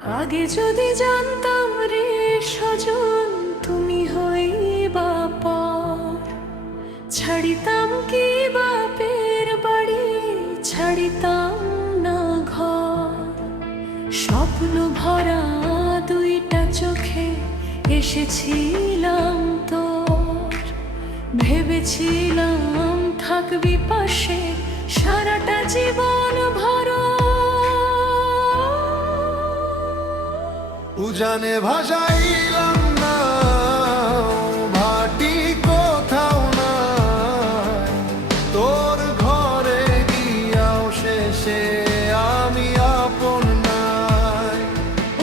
আগে যদি জানতাম রে সজন তুমি হইবা পর, ছাড়িতাম কি বাপের বাড়ি, ছাড়িতাম না ঘর। স্বপ্ন ভরা দুইটা চোখে এসেছিলাম তোর, ভেবেছিলাম থাকবি পাশে সারাটা জীবন ভর। উজানে ভাসাইলাম না, ভাটি কোথাও নাই, তোর ঘরে গিয়াও শেষে আমি আপন নাই।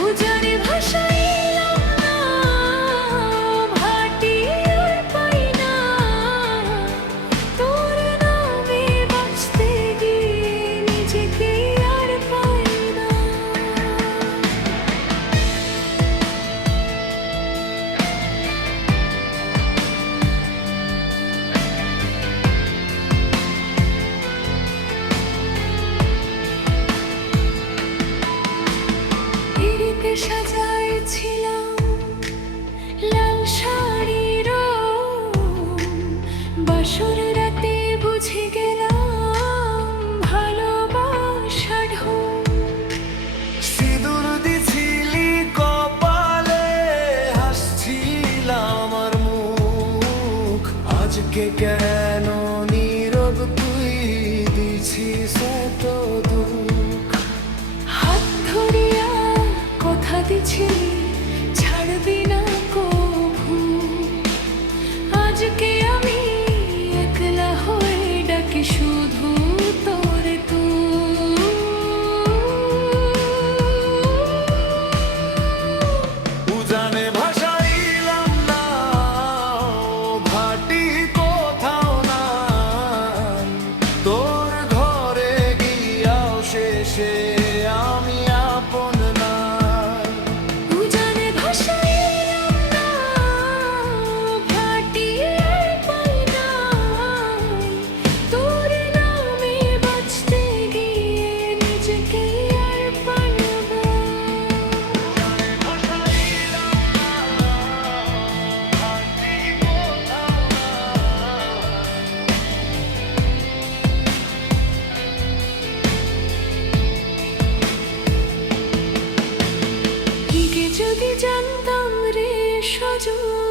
উজানে ভাসাইলাম না, ভাটি আর পাই না, তোর নামে বাঁচতে গিয়ে নিজেকে আর পাই না। পিড়িতে সাজাইছিলাম লাল শাড়ির, বাসর রাতে বুঝে গেলাম ভালোবাসা ঢোল। সিঁদুর দিছিলি কপালে, হাসছিলাম আর মুখ, আজকে কেন নীরব তুই দিছিস এত দুঃখ। হাত ধরিয়া কথা দিছিলি ছাড়বি না কভু, আজকে আমি একলা হয়ে ডাকি শুধু তোরে তুই। উজানে ভাসাইলাম না, ভাটি কোথাও নাই, তোর ঘরে গিয়াও শেষে আমি আপন নাই। উজানে ভাসাইলাম না, ভাটি আর পাই না, তোর নামে বাঁচতে গিয়ে নিজেকে আর পারব। যদি জানতাম রে সজন